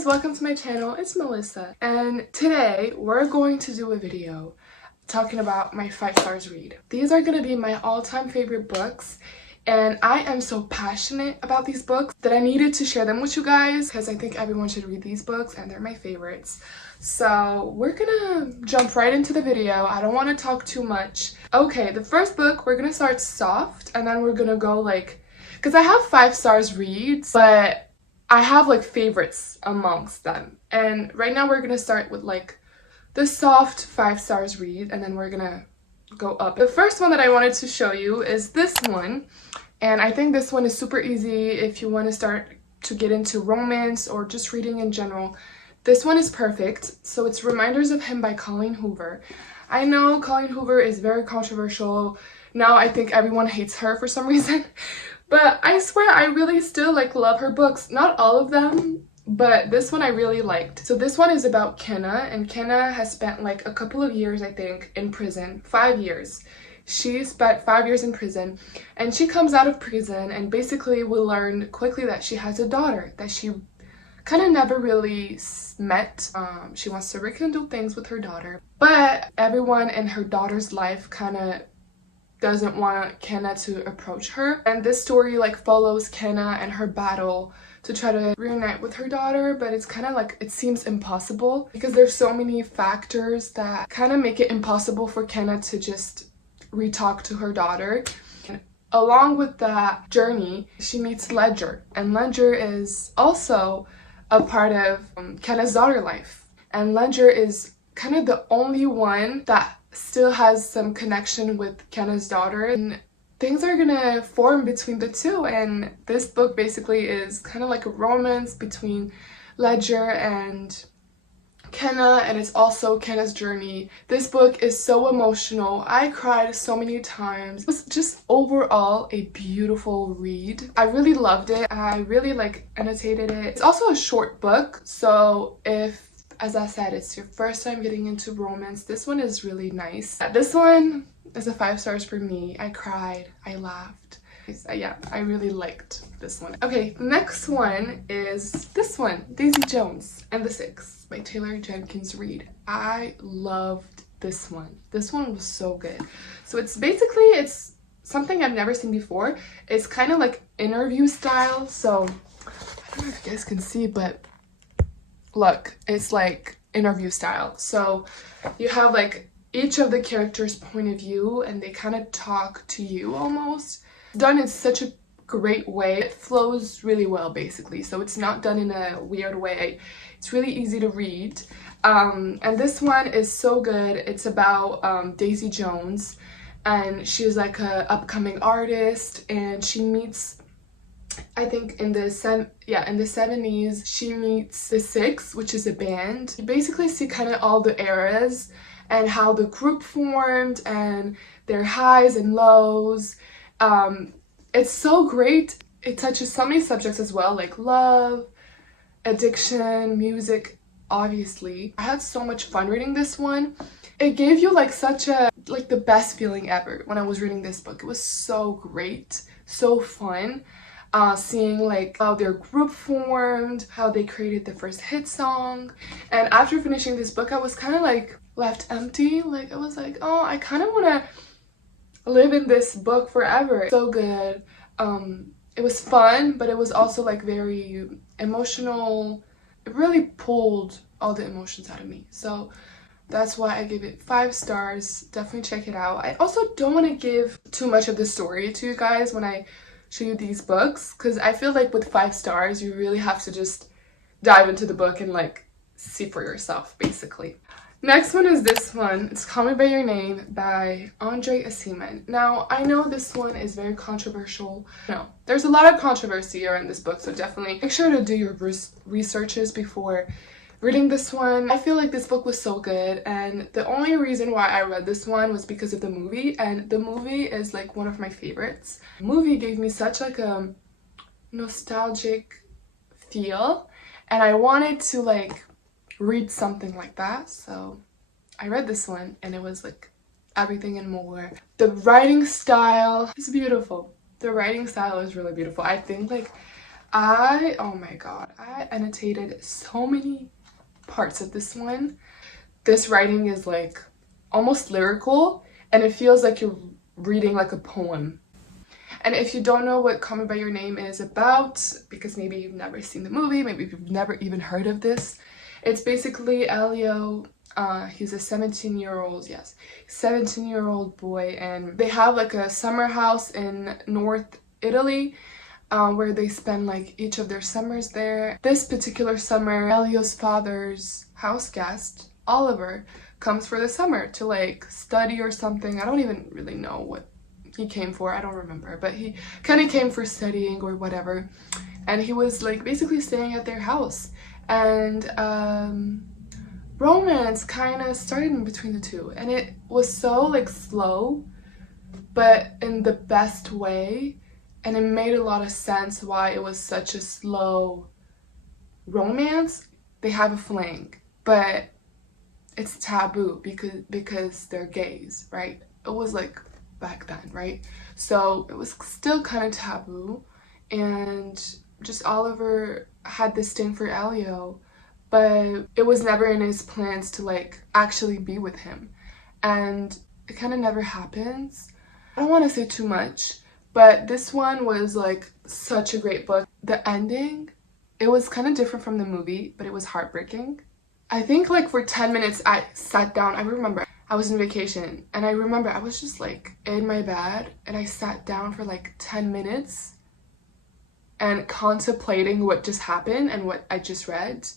guys, welcome to my channel. It's Melissa, and today we're going to do a video talking about my 5 stars read. These are going to be my all-time favorite books, and I am so passionate about these books that I needed to share them with you guys because I think everyone should read these books and they're my favorites. So we're gonna jump right into the video. I don't want to talk too much. Okay, the first book, we're gonna start soft and then we're gonna go because I have 5 stars reads, but I have favorites amongst them. And right now we're gonna start with the soft 5 stars read, and then we're gonna go up. The first one that I wanted to show you is this one, and I think this one is super easy if you want to start to get into romance or just reading in general. This one is perfect. So it's Reminders of Him by Colleen Hoover. I know Colleen Hoover is very controversial. Now I think everyone hates her for some reason. But I swear I really still love her books. Not all of them, but this one I really liked. So this one is about Kenna, and Kenna has spent a couple of years, I think, in prison. 5 years. She spent 5 years in prison, and she comes out of prison, and basically we learn quickly that she has a daughter that she kind of never really met. She wants to rekindle things with her daughter, but everyone in her daughter's life kind of doesn't want Kenna to approach her. And this story follows Kenna and her battle to try to reunite with her daughter, but it's kind of it seems impossible because there's so many factors that kind of make it impossible for Kenna to just re-talk to her daughter. And along with that journey, she meets Ledger, and Ledger is also a part of Kenna's daughter life. And Ledger is kind of the only one that still has some connection with Kenna's daughter, and things are gonna form between the two. And this book basically is kind of like a romance between Ledger and Kenna, and it's also Kenna's journey. This book is so emotional. I cried so many times. It was just overall a beautiful read. I really loved it. I really annotated it. It's also a short book, so if, as I said, it's your first time getting into romance, this one is really nice. This one is a 5 stars for me. I cried, I laughed. Yeah, I really liked this one. Okay, the next one is this one, Daisy Jones and the Six by Taylor Jenkins Reid. I loved this one. This one was so good. So it's something I've never seen before. It's kind of interview style. So I don't know if you guys can see, but look, it's interview style. So you have each of the characters' point of view, and they kind of talk to you almost. Done in such a great way. It flows really well basically, so it's not done in a weird way. It's really easy to read. And this one is so good. It's about Daisy Jones, and she's a upcoming artist, and she meets, I think in the 70s, she meets the Six, which is a band. You basically see kind of all the eras and how the group formed and their highs and lows. It's so great. It touches so many subjects as well, like love, addiction, music, obviously. I had so much fun reading this one. It gave you such a the best feeling ever when I was reading this book. It was so great, so fun. Seeing how their group formed, how they created the first hit song. And after finishing this book, I was kind of left empty. I was oh, I kind of want to live in this book forever. So good. It was fun, but it was also very emotional. It really pulled all the emotions out of me. So that's why I give it 5 stars. Definitely check it out. I also don't want to give too much of the story to you guys when I show you these books, because I feel with 5 stars you really have to just dive into the book and see for yourself basically. Next one is this one. It's Call Me By Your Name by André Aciman. Now, I know this one is very controversial. No, there's a lot of controversy around this book, so definitely make sure to do your researches before reading this one. I feel this book was so good, and the only reason why I read this one was because of the movie, and the movie is one of my favorites. The movie gave me such a nostalgic feel, and I wanted to read something like that, so I read this one, and it was everything and more. The writing style is beautiful. The writing style is really beautiful. I think Oh my god, I annotated so many parts of this one. This writing is like almost lyrical, and it feels like you're reading like a poem. And if you don't know what Call Me By Your Name is about, because maybe you've never seen the movie, maybe you've never even heard of this, it's basically Elio. He's a 17-year-old boy, and they have like a summer house in North Italy, where they spend like each of their summers there. This particular summer, Elio's father's house guest, Oliver, comes for the summer to like study or something. I don't even really know what he came for, I don't remember, but he kind of came for studying or whatever, and he was like basically staying at their house, and romance kind of started in between the two, and it was so like slow but in the best way, and it made a lot of sense why it was such a slow romance. They have a fling, but it's taboo because they're gays, right? It was like back then, right? So it was still kind of taboo, and just Oliver had this thing for Elio, but it was never in his plans to like actually be with him, and it kind of never happens. I don't want to say too much, but this one was like such a great book. The ending, it was kind of different from the movie, but it was heartbreaking. I think like for 10 minutes I sat down. I remember I was on vacation, and I remember I was just like in my bed, and I sat down for like 10 minutes and contemplating what just happened and what I just read.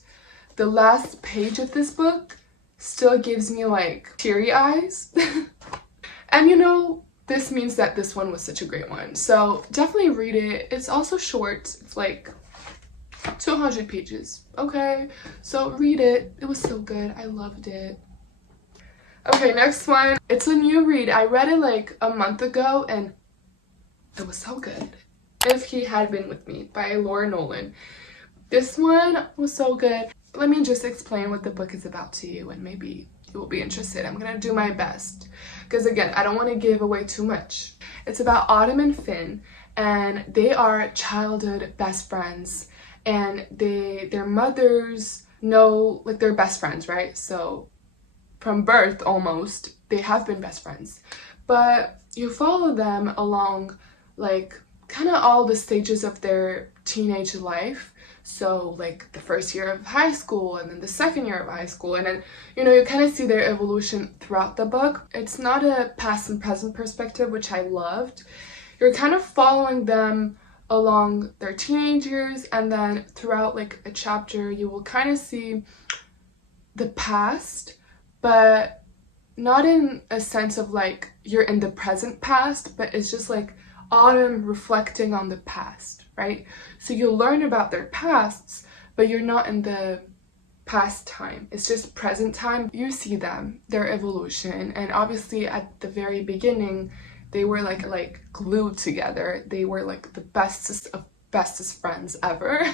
The last page of this book still gives me like teary eyes. And you know, this means that this one was such a great one. So definitely read it. It's also short. It's like 200 pages. Okay, so read it. It was so good. I loved it. Okay, next one. It's a new read. I read it like a month ago, and it was so good. If He Had Been With Me by Laura Nowlin. This one was so good. Let me just explain what the book is about to you, and maybe you will be interested. I'm gonna do my best, because again, I don't want to give away too much. It's about Autumn and Finn, and they are childhood best friends, and their mothers know, like, they're best friends, right? So from birth almost they have been best friends, but you follow them along like kind of all the stages of their teenage life. So like the first year of high school, and then the second year of high school, and then you kind of see their evolution throughout the book. It's not a past and present perspective, which I loved. You're kind of following them along their teenage years, and then throughout like a chapter you will kind of see the past, but not in a sense of like you're in the present past, but it's just like Autumn reflecting on the past, right? So you learn about their pasts, but you're not in the past time. It's just present time. You see them, their evolution, and obviously at the very beginning they were like glued together. They were like the bestest of bestest friends ever.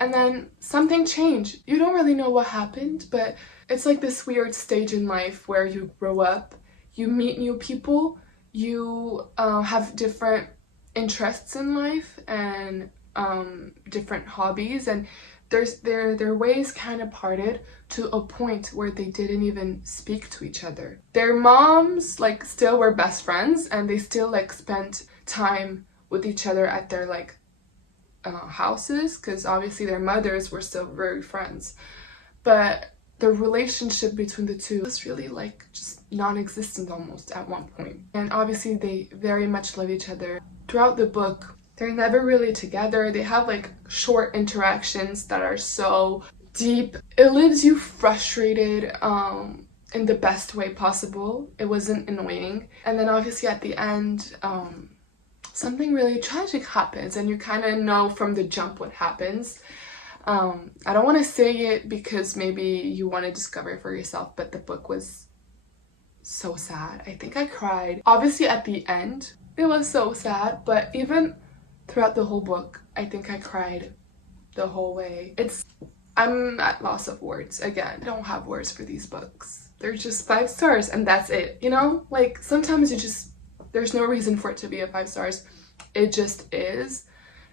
And then something changed. You don't really know what happened, but it's like this weird stage in life where you grow up, you meet new people, you have different interests in life, and different hobbies, and their ways kind of parted to a point where they didn't even speak to each other. Their moms like still were best friends, and they still like spent time with each other at their like houses, because obviously their mothers were still very friends, but the relationship between the two was really like just non-existent almost at one point. And obviously they very much love each other. Throughout the book, they're never really together. They have like short interactions that are so deep. It leaves you frustrated in the best way possible. It wasn't annoying. And then obviously at the end, something really tragic happens, and you kind of know from the jump what happens. I don't want to say it because maybe you want to discover it for yourself, but the book was so sad. I think I cried. Obviously at the end, it was so sad, but even throughout the whole book, I think I cried the whole way. I'm at loss of words. Again, I don't have words for these books. They're just 5 stars and that's it, Like sometimes there's no reason for it to be a 5 stars. It just is.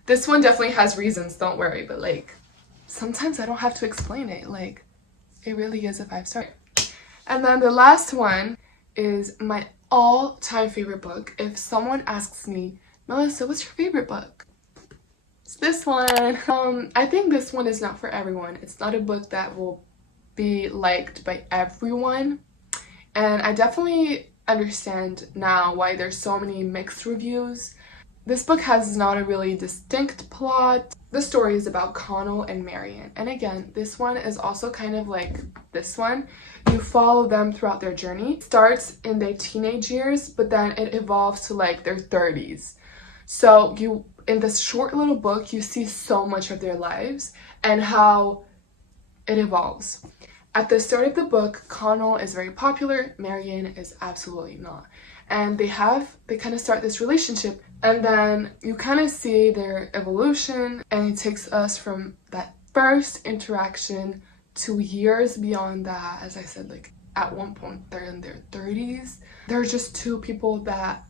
This one definitely has reasons, don't worry, but like sometimes I don't have to explain it. Like it really is a 5-star. And then the last one is my all-time favorite book. If someone asks me, Melissa, what's your favorite book? It's this one. I think this one is not for everyone. It's not a book that will be liked by everyone. And I definitely understand now why there's so many mixed reviews. This book has not a really distinct plot. The story is about Connell and Marion. And again, this one is also kind of like this one. You follow them throughout their journey. It starts in their teenage years, but then it evolves to like their 30s. So in this short little book, you see so much of their lives and how it evolves. At the start of the book, Connell is very popular, Marion is absolutely not. And they kind of start this relationship, and then you kind of see their evolution, and it takes us from that first interaction to years beyond that. As I said, like at one point they're in their 30s. They're just two people that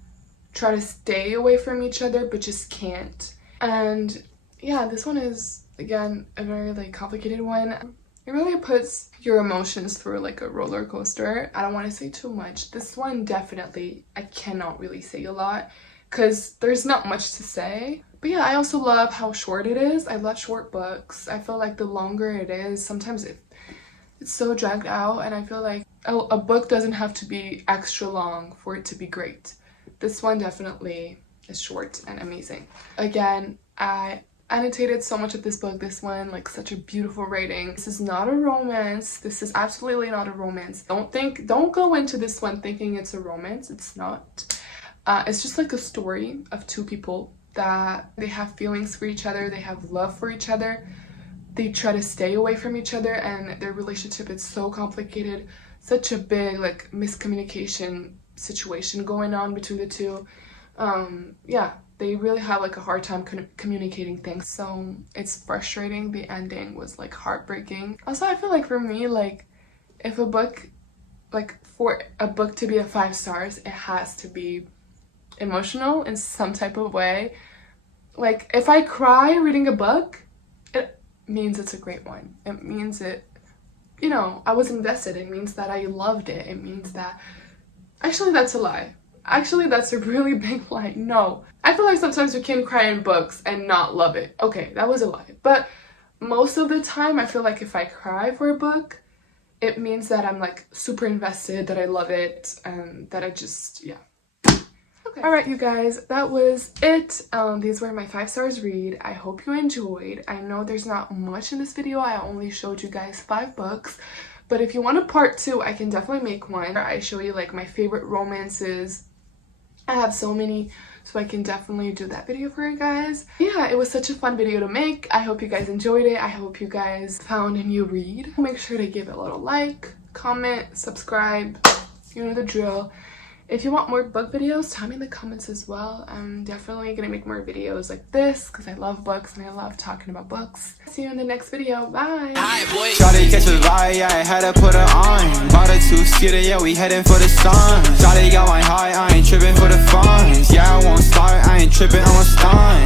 try to stay away from each other but just can't. And yeah, this one is again a very like complicated one. It really puts your emotions through like a roller coaster. I don't want to say too much. This one definitely, I cannot really say a lot because there's not much to say. But yeah, I also love how short it is. I love short books. I feel like the longer it is, sometimes it's so dragged out, and I feel like a book doesn't have to be extra long for it to be great. This one definitely is short and amazing. Again, I annotated so much of this book. This one, like, such a beautiful writing. This is not a romance. This is absolutely not a romance. Don't go into this one thinking it's a romance. It's not. It's just like a story of two people that they have feelings for each other, they have love for each other, they try to stay away from each other, and their relationship is so complicated, such a big like miscommunication situation going on between the two. Yeah, they really have like a hard time communicating things, so it's frustrating. The ending was like heartbreaking. Also, I feel like for me, like if a book, like for a book to be a 5 stars, it has to be emotional in some type of way. Like if I cry reading a book, it means it's a great one. It means you know, I was invested. It means that I loved it. It means that, actually that's a lie. Actually, that's a really big lie. No. I feel like sometimes you can cry in books and not love it. Okay, that was a lie. But most of the time, I feel like if I cry for a book, it means that I'm like super invested, that I love it, and that I just, yeah. Okay. Alright, you guys, that was it. These were my 5 stars read. I hope you enjoyed. I know there's not much in this video. I only showed you guys 5 books. But if you want a part 2, I can definitely make one. I show you like my favorite romances. I have so many, so I can definitely do that video for you guys. Yeah, it was such a fun video to make. I hope you guys enjoyed it. I hope you guys found a new read. Make sure to give it a little like, comment, subscribe. You know the drill. If you want more book videos, tell me in the comments as well. I'm definitely gonna make more videos like this because I love books and I love talking about books. See you in the next video. Bye. Shawty catch a vibe, yeah, I had to put her on. Bought a 2-seater, yeah, we heading for the sun. Shawty got my high, I ain't tripping for the funds. Yeah, I won't start, I ain't tripping, I'm a stunt.